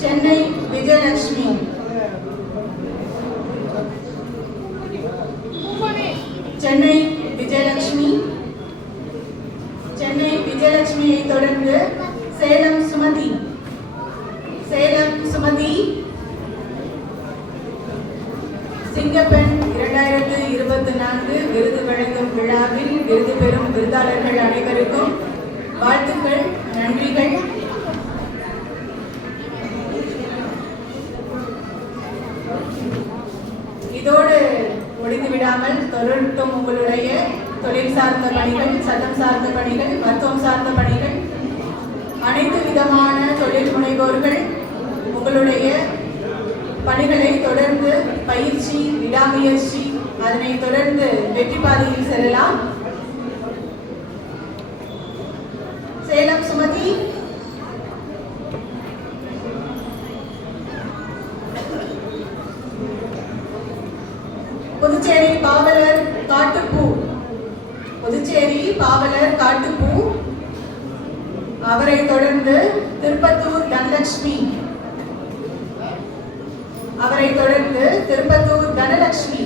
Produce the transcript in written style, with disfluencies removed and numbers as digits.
சென்னை விஜயலட்சுமி. சென்னை விஜயலட்சுமி. சென்னை விஜயலட்சுமியை தொடர்ந்து சேலம் சுமதி. சேலம் சுமதி. சிங்கப்பெண் 2024 விருது வழங்கும் விழாவில் விருது பெறும் விருதாளர்கள் அனைவருக்கும் வாழ்த்துக்கள், நன்றிகள். இதோடு முடிந்து விடாமல் தொடர்ந்தும் உங்களுடைய தொழில் சார்ந்த பணிகள், சட்டம் சார்ந்த பணிகள், மருத்துவம் சார்ந்த பணிகள், அனைத்து விதமான தொழில் முனைவோர்கள் உங்களுடைய பணிகளை தொடர்ந்து பயிற்சி, விடாமுயற்சி, அதனை தொடர்ந்து வெற்றி பாதையில் செல்லலாம். சேலம் சுமதி. புதுச்சேரி பாவலர் காட்டுப்பூ. புதுச்சேரி பாவலர் காட்டுப்பூ. அவரை தொடர்ந்து திருப்பத்தூர் தனலட்சுமி. அவரை தொடர்ந்து திருப்பத்தூர் தனலட்சுமி.